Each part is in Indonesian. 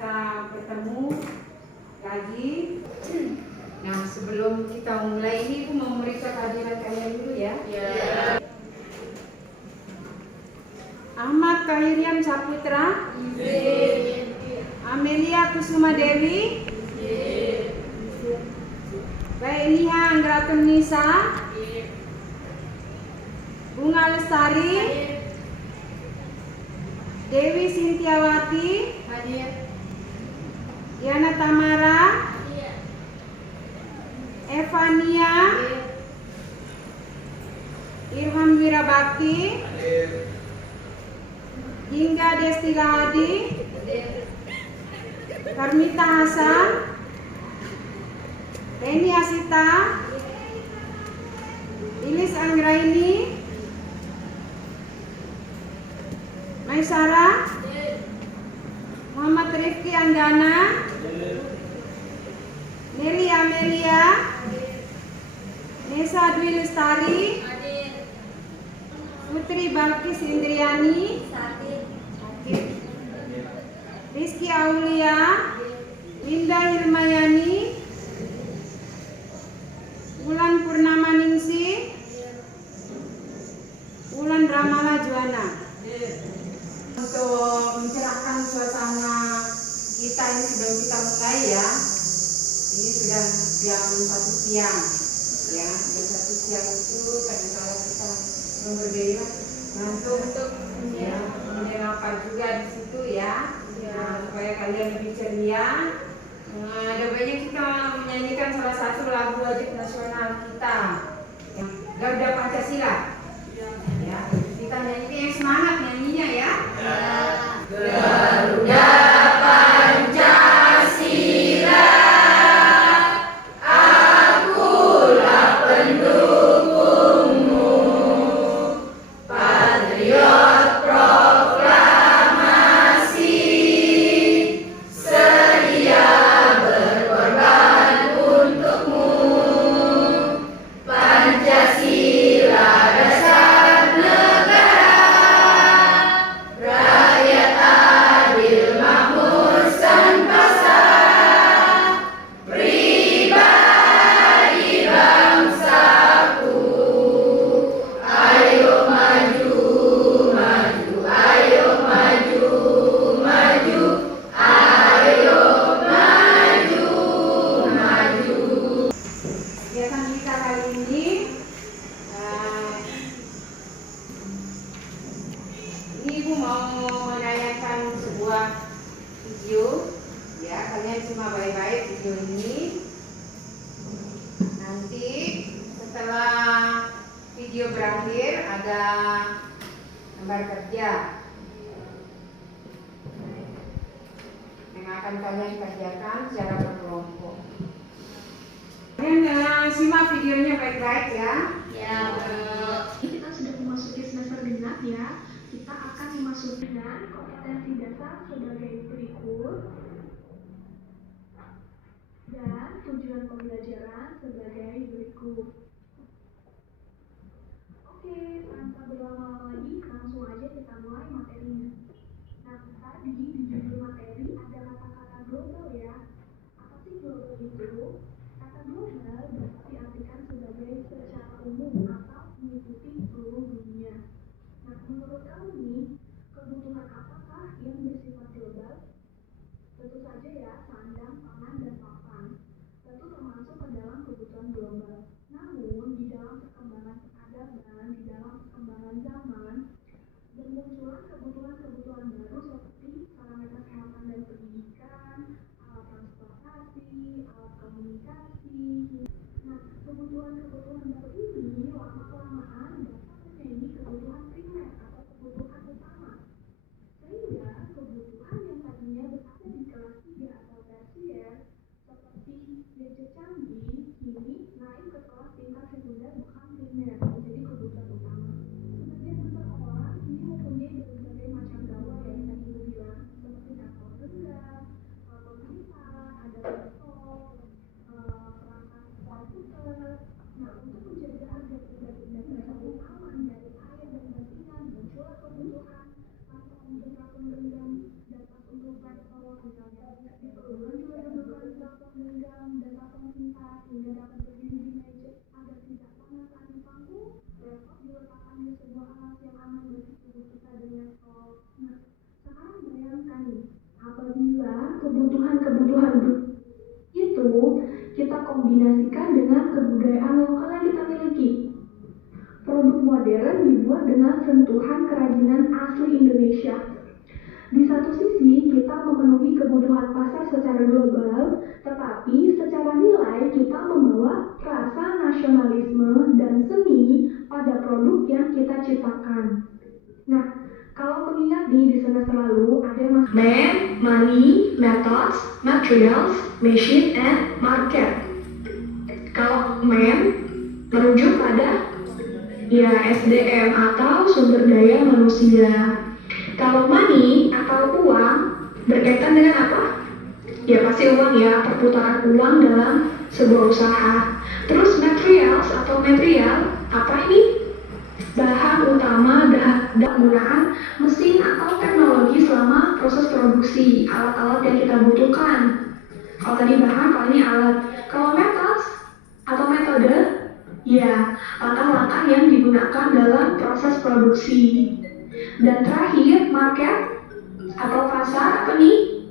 kita bertemu lagi. Nah, sebelum kita mulai ini, Ibu mau memeriksa kehadiran kalian dulu ya. Ya. Ahmad Kahirian Saputra. Amelia Kusuma Dewi. Baik, Niha Anggratun Nisa. Bunga Lestari. Dewi Sintiawati. Diana Tamara. Evania. Irham Wirabakti. Hingga Destila Hadi. Karmita Hasan. Reni Asita. Ilis Anggraini. Maisara. Muhammad Rifki Anggana. Nelly Amelia. Nesa Dwi Lestari. Putri Balkis Indriani. Rizky Aulia. Linda Hilmayani. Wulan Purnama Ningsi. Wulan Ramala Juwana. Untuk mencerahkan suasana kita ini sebelum kita mulai ya. Ini sudah jam 1 siang ya. Jam 1 siang itu kadang-kadang kita berbeda untuk ya menyapa juga di situ ya. Nah, supaya kalian lebih ceria. Ada banyak kita menyanyikan salah satu lagu wajib nasional kita, Garuda Pancasila. Ya, kita nyanyi yang semangat nyanyinya ya. Garuda Pancasila, akulah pendukungmu, patriot proklamasi, sedia berkorban untukmu. Pancasila dasar negara, rakyat adil makmur sentosa, pribadi bangsaku. Ayo maju, maju, ayo maju, maju, ayo maju, maju. Kegiatan kita kali ini Ibu mau menayangkan sebuah video ya, kalian cuma baik-baik video ini. Nanti setelah video berakhir ada lembar kerja yang akan kalian kerjakan secara berkelompok. Kalian simak videonya baik-baik ya. Kita sudah memasuki semester genap ya. Kita akan memasuki dengan kompetensi dasar sebagai berikut dan tujuan pembelajaran sebagai berikut. Oke, tanpa berlama-lama lagi, langsung aja kita mulai materinya. Nah, tadi di judul materi ada kata-kata global ya. Apa sih global itu? Kata global dapat diartikan sebagai secara umum atau meliputi seluruh dunia. Nah, menurut kamu nih, kebutuhan apakah yang bersifat global? Tentu saja ya, sandang, pangan, dan papan. Tentu termasuk ke dalam kebutuhan global. Namun, di dalam perkembangan peradaban, di dalam perkembangan zaman, bermunculan kebutuhan-kebutuhan baru seperti sarana kesehatan dan pendidikan, alat transportasi, alat komunikasi. Nah, kebutuhan-kebutuhan baru ini lama-kelamaan dapat menjadi kebutuhan primer atau kebutuhan utama. Sehingga kebutuhan yang tadinya berada di kelas 3 atau tersier Diperlukan juga dudukkan laptop genggam dan laptop pintar hingga dapat berdiri di meja agar tidak panas saat dipangku. Laptop diletakkan di sebuah alas yang aman bagi tubuh kita dan laptop. Nah, sekarang bayangkan nih, apabila kebutuhan-kebutuhan itu kita kombinasikan dengan kebudayaan lokal yang kita miliki. Produk modern dibuat dengan sentuhan kerajinan asli Indonesia. Di satu sisi, kita memenuhi kebutuhan pasar secara global, tetapi secara nilai kita membawa rasa nasionalisme dan seni pada produk yang kita ciptakan. Nah, kalau mengingat di semester lalu ada yang Man, Money, Methods, Materials, Machine, and Market. Kalau Man merujuk pada SDM atau sumber daya manusia. Kalau money atau uang berkaitan dengan apa? Ya pasti uang ya, perputaran uang dalam sebuah usaha. Terus materials atau material, apa ini? Bahan utama dan penggunaan mesin atau teknologi selama proses produksi, alat-alat yang kita butuhkan. Kalau tadi bahan, kalau ini alat. Kalau methods atau metode, ya langkah-langkah yang digunakan dalam proses produksi. Dan terakhir, market atau pasar, apa nih?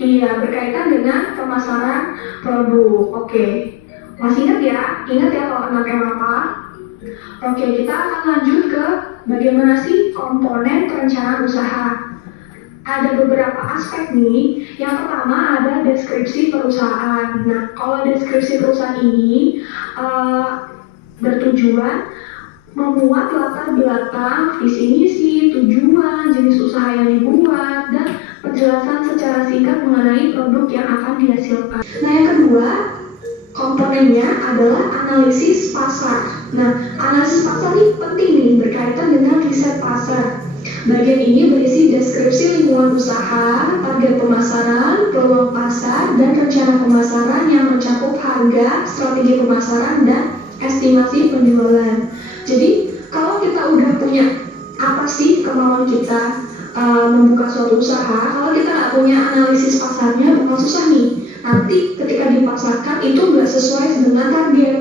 Iya, berkaitan dengan pemasaran produk. Oke, masih ingat ya? Ingat ya kalau anak apa? Oke, kita akan lanjut ke bagaimana sih komponen perencanaan usaha. Ada beberapa aspek nih. Yang pertama ada deskripsi perusahaan. Nah, kalau deskripsi perusahaan ini bertujuan memuat latar belakang, visi misi, tujuan, jenis usaha yang dibuat, dan penjelasan secara singkat mengenai produk yang akan dihasilkan. Nah, yang kedua, komponennya adalah analisis pasar. Nah, analisis pasar ini penting nih, berkaitan dengan riset pasar. Bagian ini berisi deskripsi lingkungan usaha, target pemasaran, peluang pasar, dan rencana pemasaran yang mencakup harga, strategi pemasaran, dan estimasi penjualan. Jadi, kalau kita udah punya apa sih kemauan kita membuka suatu usaha, kalau kita nggak punya analisis pasarnya, bakal susah nih. Nanti ketika dipasarkan itu nggak sesuai dengan target.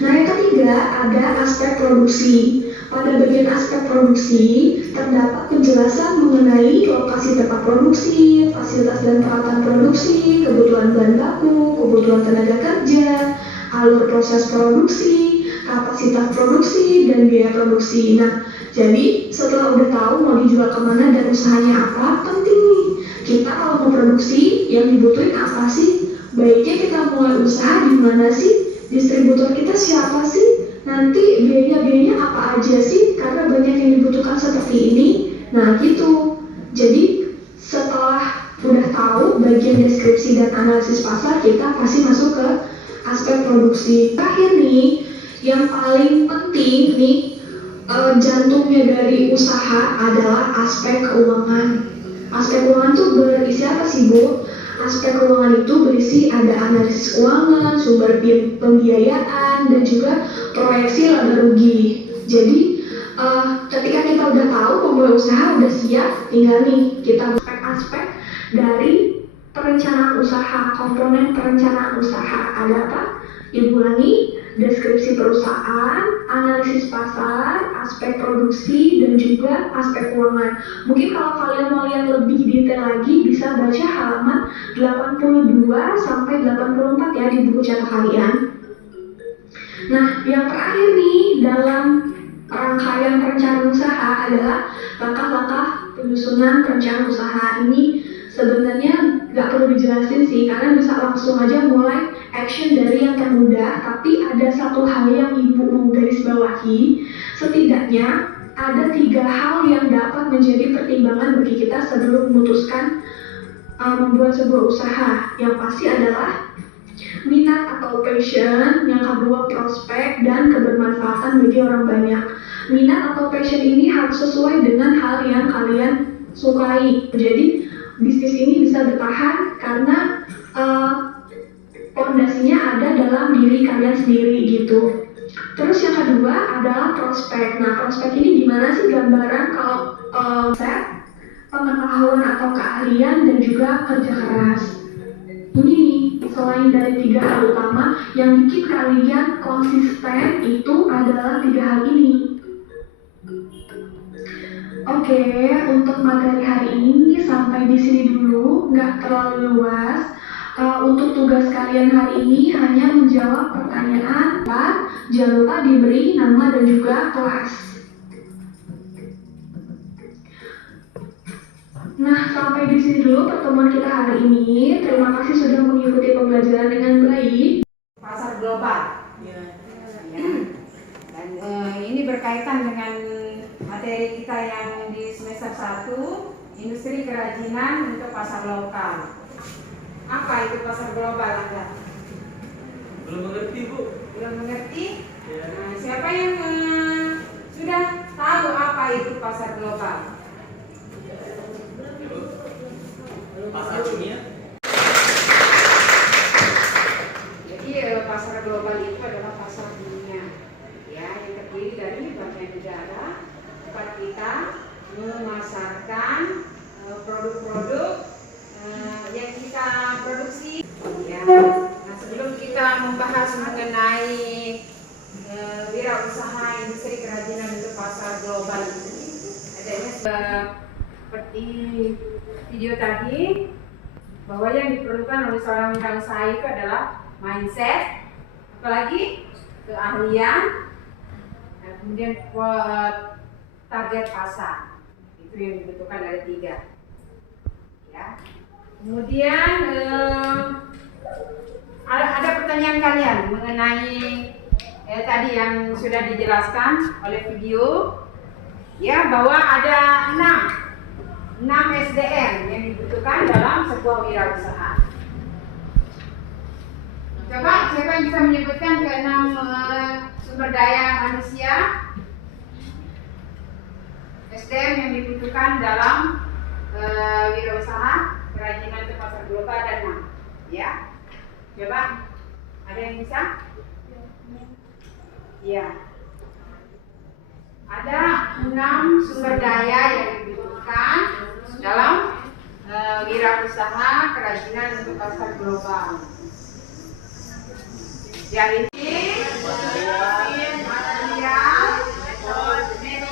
Nah, yang ketiga ada aspek produksi. Pada bagian aspek produksi terdapat penjelasan mengenai lokasi tempat produksi, fasilitas dan peralatan produksi, kebutuhan bahan baku, kebutuhan tenaga kerja, alur proses produksi, kapasitas produksi, dan biaya produksi. Nah, jadi setelah udah tahu mau dijual kemana dan usahanya apa, penting nih kita kalau mau produksi yang dibutuhin apa sih? Baiknya kita mulai usaha di mana sih? Distributor kita siapa sih? Nanti biaya-biayanya apa aja sih? Karena banyak yang dibutuhkan seperti ini. Nah gitu. Jadi setelah udah tahu bagian deskripsi dan analisis pasar, kita pasti masuk ke aspek produksi. Terakhir nih, yang paling penting nih, jantungnya dari usaha adalah aspek keuangan. Aspek keuangan itu berisi apa sih, Bu? Aspek keuangan itu berisi ada analisis keuangan, sumber pembiayaan, dan juga proyeksi laba rugi. Jadi ketika kita udah tahu pemulai usaha udah siap, tinggal nih kita aspek-aspek dari perencanaan usaha, komponen perencanaan usaha. Ada apa? Ibu ulangi, deskripsi perusahaan, analisis pasar, aspek produksi, dan juga aspek keuangan. Mungkin kalau kalian mau lihat lebih detail lagi, bisa baca halaman 82 sampai 84 ya di buku cetak kalian. Nah, yang terakhir nih dalam rangkaian perencanaan usaha adalah langkah-langkah penyusunan perencanaan usaha. Ini sebenarnya nggak perlu dijelasin sih, karena bisa langsung aja mulai action dari yang termudah. Tapi ada satu hal yang ibu mau garis bawahi, setidaknya ada 3 hal yang dapat menjadi pertimbangan bagi kita sebelum memutuskan membuat sebuah usaha. Yang pasti adalah minat atau passion, yang kedua prospek, dan kebermanfaatan bagi orang banyak. Minat atau passion ini harus sesuai dengan hal yang kalian sukai. Jadi bisnis ini bisa bertahan karena fondasinya ada dalam diri kalian sendiri gitu. Terus yang kedua adalah prospek. Nah, prospek ini gimana sih gambaran kalau pengetahuan atau keahlian, dan juga kerja keras. Ini nih, selain dari 3 hal utama, yang bikin kalian konsisten itu adalah 3 hal ini. Oke, untuk materi hari ini sampai di sini dulu, nggak terlalu luas. Untuk tugas kalian hari ini hanya menjawab pertanyaan, jangan lupa diberi nama dan juga kelas. Nah, sampai di sini dulu pertemuan kita hari ini. Terima kasih sudah mengikuti pembelajaran dengan baik. Pasar global. Ya. Dan ini berkaitan dengan materi kita yang di semester 1, industri kerajinan untuk pasar lokal. Apa itu pasar global Anda? Belum mengerti, Bu. Belum mengerti? Ya. Nah, siapa yang sudah tahu apa itu pasar global? Pasar dunia. Jadi pasar global itu adalah pasar dunia, ya, yang terdiri dari berbagai negara tempat kita memasarkan produk-produk yang kita produksi. Ya. Nah, sebelum kita membahas mengenai wirausaha industri kerajinan untuk pasar global ini, adanya seperti video tadi, bahwa yang diperlukan oleh seorang wirausaha itu adalah mindset, apalagi keahlian, dan kemudian target pasar. Itu yang dibutuhkan dari 3. Ya. Kemudian ada pertanyaan kalian mengenai tadi yang sudah dijelaskan oleh video, ya, bahwa ada 6 SDM yang dibutuhkan dalam sebuah wirausaha. Coba siapa yang bisa menyebutkan ke-6 sumber daya manusia SDM yang dibutuhkan dalam wirausaha kerajinan ke pasar global dan 6, ya. Coba, ada yang bisa? Ya. Ada 6 sumber daya yang dibutuhkan dalam wirausaha kerajinan untuk pasar global. Yang ini material, mesin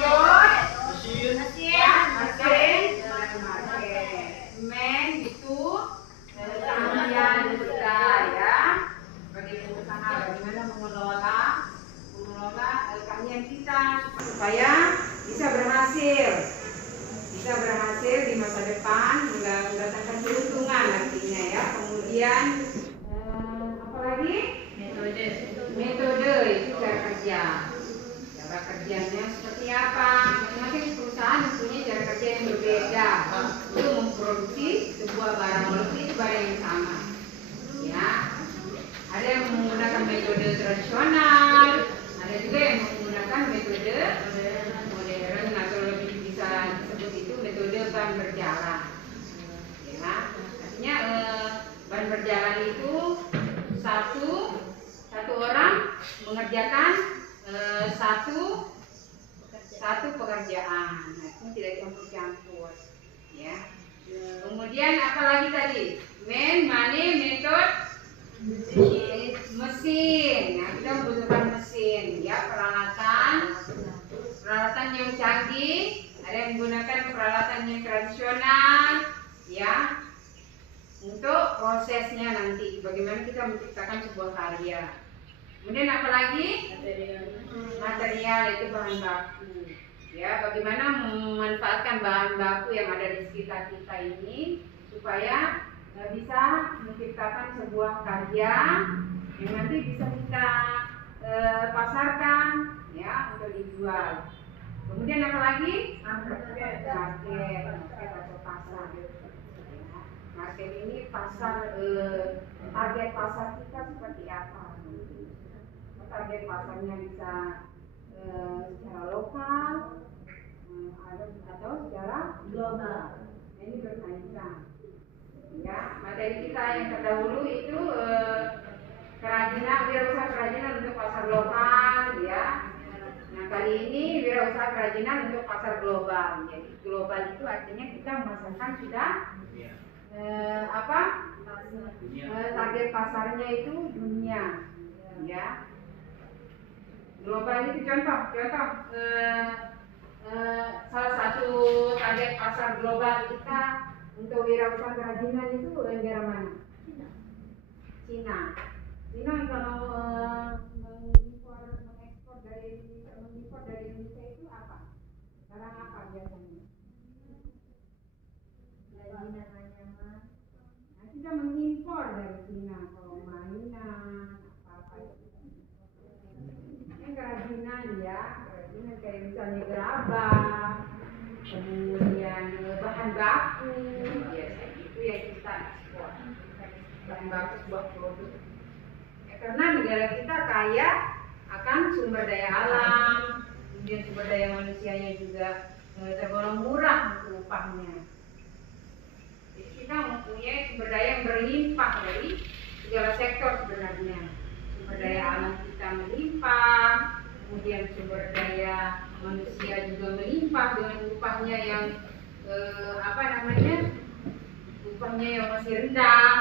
itu keahlian kita, ya, bagi pengusaha bagaimana mengelola keahlian kita supaya bisa berhasil di masa depan, mendatangkan keuntungan nantinya, ya. Kemudian apalagi metode itu cara kerjanya seperti apa. Masing-masing perusahaan punya cara kerja yang berbeda untuk memproduksi sebuah barang, walaupun itu barang yang sama, ya. Ada yang menggunakan metode tradisional, ada juga yang menggunakan metode modern, atau lebih bisa disebut itu metode ban berjalan, ya. Artinya ban berjalan itu satu orang mengerjakan satu pekerjaan, nah, itu tidak campur-campur, ya. Kemudian apalagi tadi, metode mesin, nah, kita membutuhkan mesin, ya, peralatan yang canggih, ada yang menggunakan peralatan yang tradisional, ya, untuk prosesnya nanti bagaimana kita menciptakan sebuah karya. Kemudian apalagi material itu bahan baku, ya, bagaimana memanfaatkan bahan baku yang ada di sekitar kita ini supaya bisa menciptakan sebuah karya yang nanti bisa kita pasarkan, ya, untuk dijual. Kemudian apalagi market atau pasar. Market ini pasar, target pasar kita seperti apa? Target pasarnya bisa secara lokal atau secara global. Ini berkaitan. Ya, materi kita yang terdahulu itu wirausaha kerajinan untuk pasar lokal, ya. Nah, kali ini wirausaha kerajinan untuk pasar global. Jadi global itu artinya kita memasarkan sudah target pasarnya itu dunia, ya. Global itu contoh salah satu target pasar global kita untuk wirausaha kerajinan itu negara mana? Cina. Cina kalau mengekspor dari Indonesia itu apa? Barang apa biasanya? Kerajinan anyaman. Nah, kita mengimpor dari Cina kalau mainan apa itu. Yang kerajinan ya, kerajinan kayak misalnya gerabah, kemudian bahan baku, biasanya itu yang kita ekspor. Bahan baku sebuah produk. Ya, karena negara kita kaya akan sumber daya alam, kemudian sumber daya manusianya juga tergolong murah untuk upahnya. Jadi kita mempunyai sumber daya yang berlimpah dari segala sektor sebenarnya. Sumber daya alam kita melimpah, kemudian sumber daya manusia juga melimpah dengan upahnya yang upahnya yang masih rendah,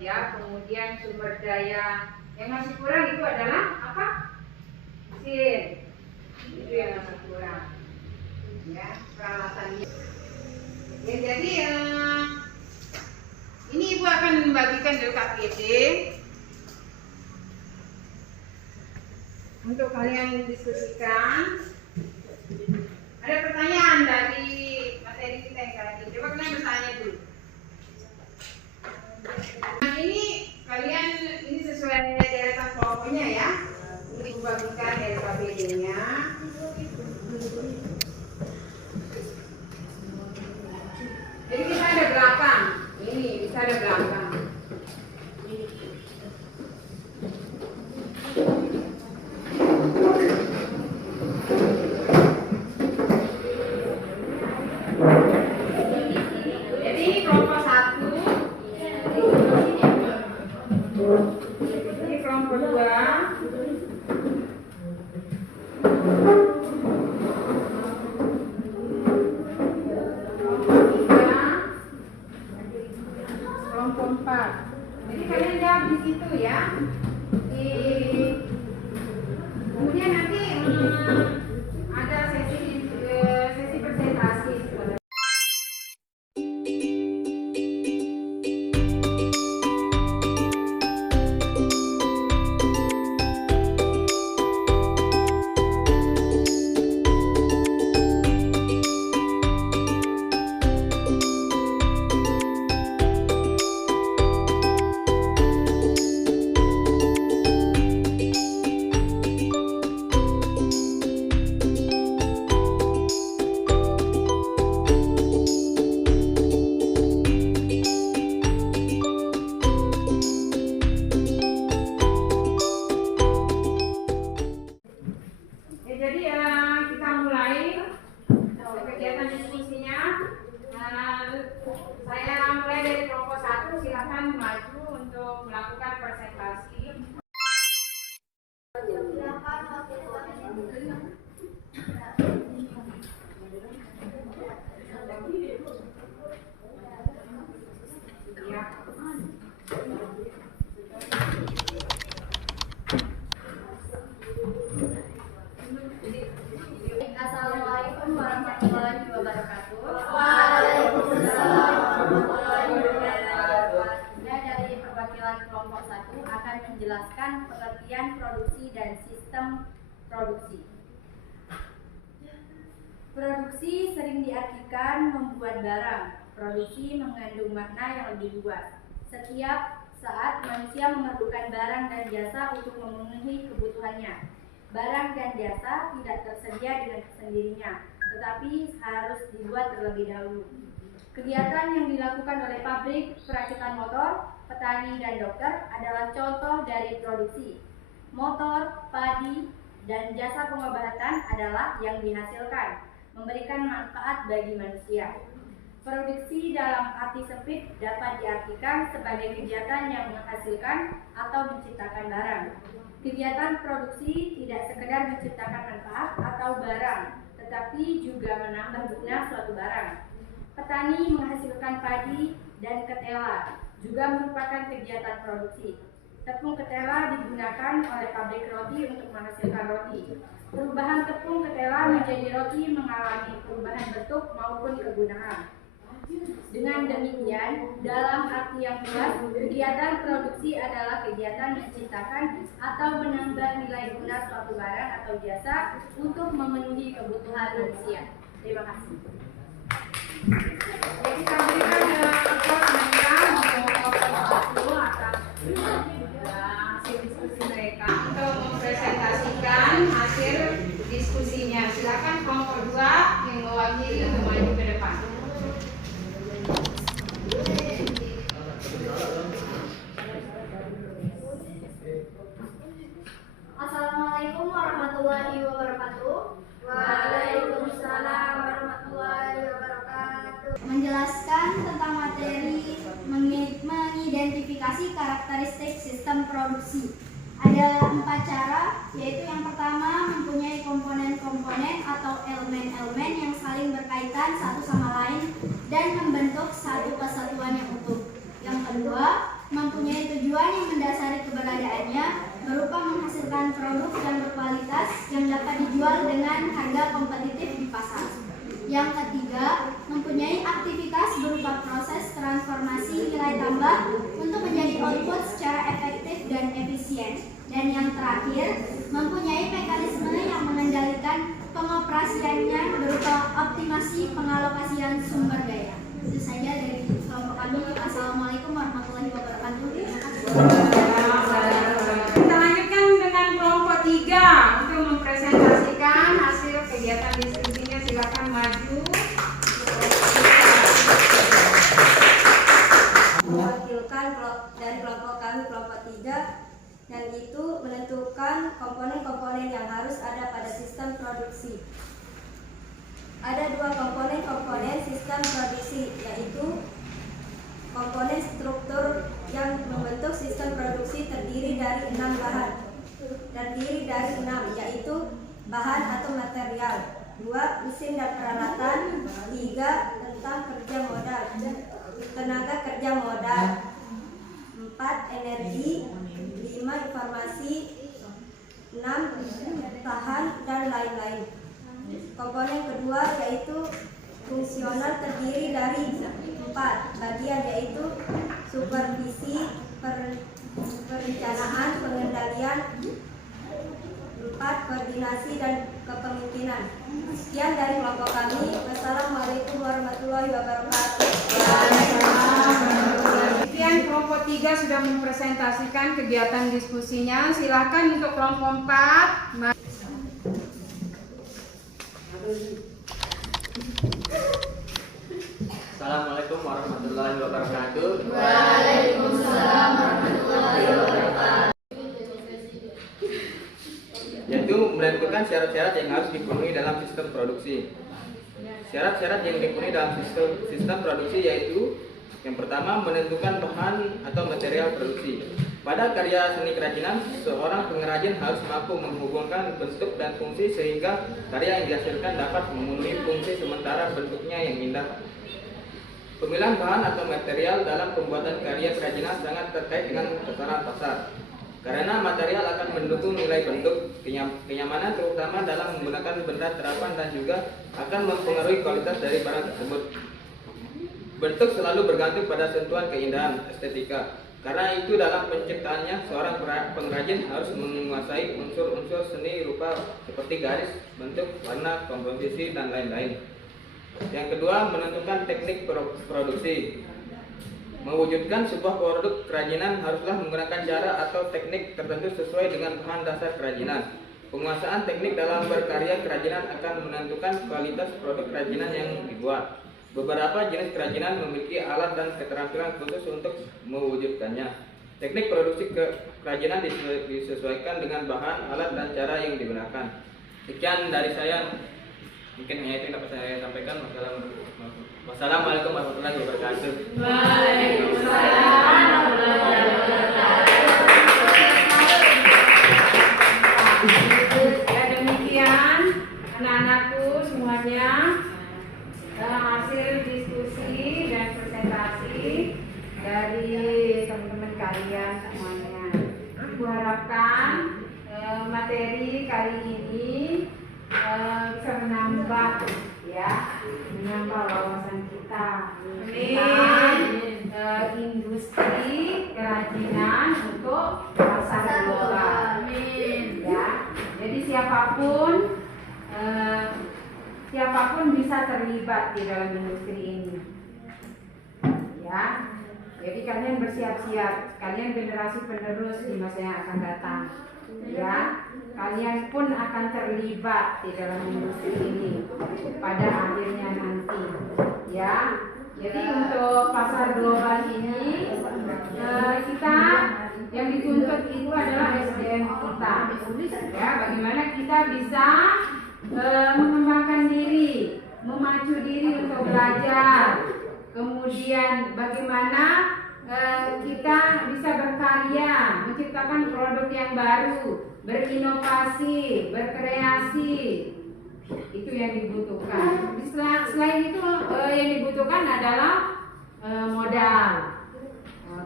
ya. Kemudian sumber daya yang masih kurang itu adalah apa? Mesin. Itu yang masih kurang, ya, peralatannya. Ya, jadi ini Ibu akan membagikan LKPD untuk kalian diskusikan. Ada pertanyaan dari materi kita yang tadi. Coba kalian bertanya dulu. Nah, ini kalian ini sesuai deretan kelompoknya ya. Ini Ibu bagikan LKPD-nya. Jadi kita ada belakang. Ini bisa ada belakang. Jadi kelompok 1, ini kelompok 2, kelompok 4. Jadi kalian jawab di situ ya. Kemudian nanti ada sesi presentasi. Kita mulai kegiatan diskusinya. Saya mulai dari kelompok 1, silakan maju untuk melakukan presentasi. Ya. Assalamualaikum warahmatullahi wabarakatuh. Waalaikumsalam warahmatullahi wabarakatuh. Saya dari perwakilan kelompok 1 akan menjelaskan pengertian produksi dan sistem produksi. Produksi sering diartikan membuat barang. Produksi mengandung makna yang lebih luas. Setiap saat manusia memerlukan barang dan jasa untuk memenuhi kebutuhannya. Barang dan jasa tidak tersedia dengan sendirinya, tetapi harus dibuat terlebih dahulu. Kegiatan yang dilakukan oleh pabrik perakitan motor, petani, dan dokter adalah contoh dari produksi. Motor, padi, dan jasa pengobatan adalah yang dihasilkan, memberikan manfaat bagi manusia. Produksi dalam arti sempit dapat diartikan sebagai kegiatan yang menghasilkan atau menciptakan barang. Kegiatan produksi tidak sekedar menciptakan manfaat atau barang, tetapi juga menambah guna suatu barang. Petani menghasilkan padi dan ketela juga merupakan kegiatan produksi. Tepung ketela digunakan oleh pabrik roti untuk menghasilkan roti. Perubahan tepung ketela menjadi roti mengalami perubahan bentuk maupun kegunaan. Dengan demikian, dalam arti yang luas, kegiatan produksi adalah kegiatan menciptakan atau menambah nilai guna suatu barang atau jasa untuk memenuhi kebutuhan manusia. Terima kasih. Kita berikan hasil diskusi mereka untuk mempresentasikan hasil diskusinya. Silakan kelompok 2 yang mewakili untuk maju ke depan. Assalamualaikum warahmatullahi wabarakatuh. Waalaikumsalam warahmatullahi wabarakatuh. Menjelaskan tentang materi mengidentifikasi karakteristik sistem produksi. Ada 4 cara, yaitu yang pertama mempunyai komponen-komponen atau elemen-elemen yang saling berkaitan satu sama lain dan membentuk satu kesatuan yang utuh. Yang kedua, mempunyai tujuan yang mendasari keberadaannya berupa menghasilkan produk yang berkualitas yang dapat dijual dengan harga kompetitif di pasar. Yang ketiga, mempunyai aktivitas berupa proses transformasi nilai tambah untuk menjadi output secara efektif dan efisien. Dan yang terakhir, mempunyai mekanisme yang mengendalikan pengoperasiannya berupa optimasi pengalokasian sumber daya. Itu saja dari kelompok kami. Assalamualaikum warahmatullahi wabarakatuh. Kita lanjutkan dengan kelompok 3 untuk mempresentasikan hasil kegiatan diskusinya. Silakan maju. Mewakilkan dari kelompok kami, kelompok 3, dan itu menentukan komponen-komponen yang harus ada pada sistem produksi. Ada 2 komponen sistem produksi, yaitu komponen struktur yang membentuk sistem produksi terdiri dari 6 bahan. Terdiri dari 6, yaitu bahan atau material, 2 mesin dan peralatan, 3 tentang kerja modal, tenaga kerja modal, 4 energi, 5 informasi, 6 tahan dan lain-lain. Komponen kedua yaitu fungsional, terdiri dari 4 bagian, yaitu supervisi, perencanaan, pengendalian, 4 koordinasi dan kepemimpinan. Sekian dari kelompok kami. Wassalamualaikum warahmatullahi wabarakatuh. Sekian kelompok 3 sudah mempresentasikan kegiatan diskusinya. Silakan untuk kelompok 4. Assalamualaikum warahmatullahi wabarakatuh. Waalaikumsalam warahmatullahi wabarakatuh. Yaitu menentukan syarat-syarat yang harus dipenuhi dalam sistem produksi. Syarat-syarat yang dipenuhi dalam sistem produksi yaitu yang pertama, menentukan bahan atau material produksi. Pada karya seni kerajinan, seorang pengrajin harus mampu menghubungkan bentuk dan fungsi sehingga karya yang dihasilkan dapat memenuhi fungsi sementara bentuknya yang indah. Pemilihan bahan atau material dalam pembuatan karya kerajinan sangat terkait dengan tatanan pasar. Karena material akan mendukung nilai bentuk, kenyamanan terutama dalam menggunakan benda terapan dan juga akan mempengaruhi kualitas dari barang tersebut. Bentuk selalu bergantung pada sentuhan keindahan estetika. Karena itu dalam penciptaannya seorang pengrajin harus menguasai unsur-unsur seni rupa seperti garis, bentuk, warna, komposisi, dan lain-lain. Yang kedua, menentukan teknik produksi. Mewujudkan sebuah produk kerajinan haruslah menggunakan cara atau teknik tertentu sesuai dengan bahan dasar kerajinan. Penguasaan teknik dalam berkarya kerajinan akan menentukan kualitas produk kerajinan yang dibuat. Beberapa jenis kerajinan memiliki alat dan keterampilan khusus untuk mewujudkannya. Teknik produksi kerajinan disesuaikan dengan bahan, alat, dan cara yang digunakan. Sekian dari saya. Mungkin hanya itu yang dapat saya sampaikan. Wassalamualaikum warahmatullahi wabarakatuh. Waalaikumsalam warahmatullahi wabarakatuh. kalian semuanya. Ibu harapkan materi kali ini bisa menambah wawasan kita tentang industri kerajinan untuk pasar global. Ya, jadi siapapun bisa terlibat di dalam industri ini. Ya, jadi kalian bersiap-siap, kalian generasi penerus di masa yang akan datang. Ya, kalian pun akan terlibat di dalam industri ini pada akhirnya nanti. Ya, jadi untuk pasar global ini kita yang dituntut itu adalah SDM kita. Ya, bagaimana kita bisa mengembangkan diri, memacu diri untuk belajar. Kemudian bagaimana kita bisa berkarya, menciptakan produk yang baru, berinovasi, berkreasi. Itu yang dibutuhkan. Selain itu yang dibutuhkan adalah modal,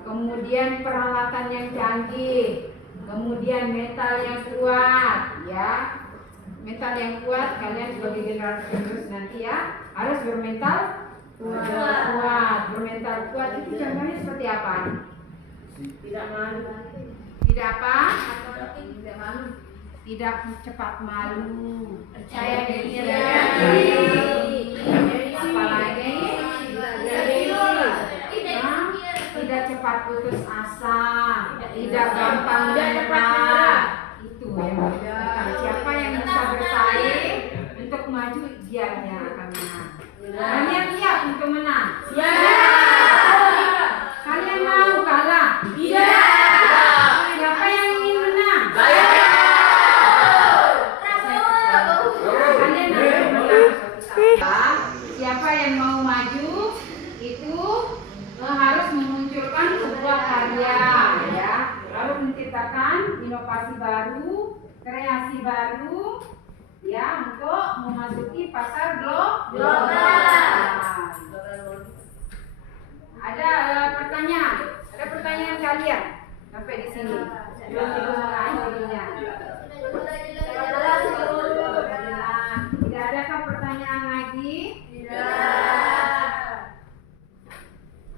kemudian peralatan yang canggih, kemudian mental yang kuat. Ya, mental yang kuat, kalian sebagai generasi penerus nanti ya harus bermental kuat. Bermental kuat itu contohnya seperti apa? Tidak malu. Tidak apa? Tidak malu. Tidak cepat malu. Percaya diri. Apalagi tidak cepat putus asa. Tidak gampang menyerah. Itu yang membedakan. Siapa yang bisa bersaing untuk maju, dianya akan menang. Kalian siap untuk menang? Siap. Kalian mau kalah? Tidak. Siapa yang ingin menang? Saya. Kalian harus menang. Siapa yang mau maju itu harus memunculkan sebuah karya, ya, lalu menciptakan inovasi baru, kreasi baru, ya, untuk memasuki pasar global. Ada pertanyaan kalian sampai di sini? Belum mengakhirinya. Tidak adakah pertanyaan lagi?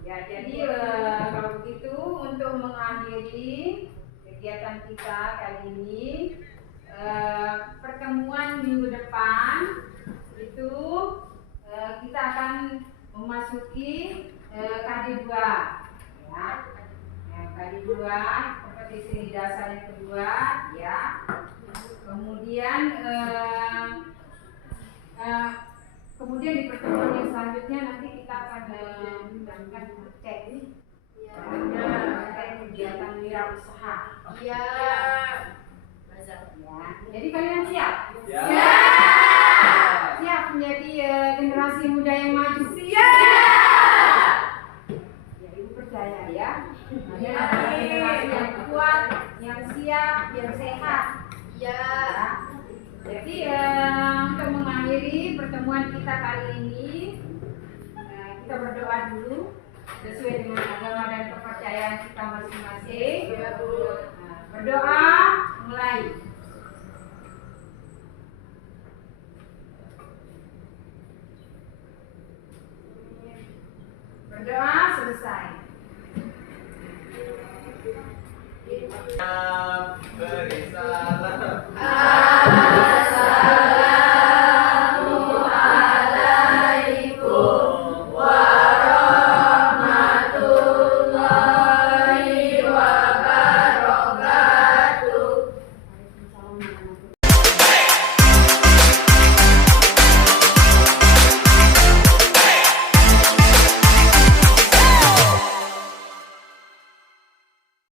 Ya, jadi kalau begitu untuk mengakhiri kegiatan kita kali ini, pertemuan minggu depan itu kita akan memasuki KD2, ya. KD2 kompetisi dasar yang kedua, ya. Kemudian di pertemuan yang selanjutnya nanti kita akan mengundangkan cek kegiatan wirausaha. Iya. Ya. Jadi kalian siap? Siap. Siap menjadi generasi muda yang maju? Siap. Ya, Ibu percaya ya. Kalian adalah generasi yang kuat, yang siap, yang sehat. Ya. Jadi untuk mengakhiri pertemuan kita kali ini, kita berdoa dulu sesuai dengan agama dan kepercayaan kita masing-masing. Berdoa, mulai. Berdoa, selesai. Beri salam.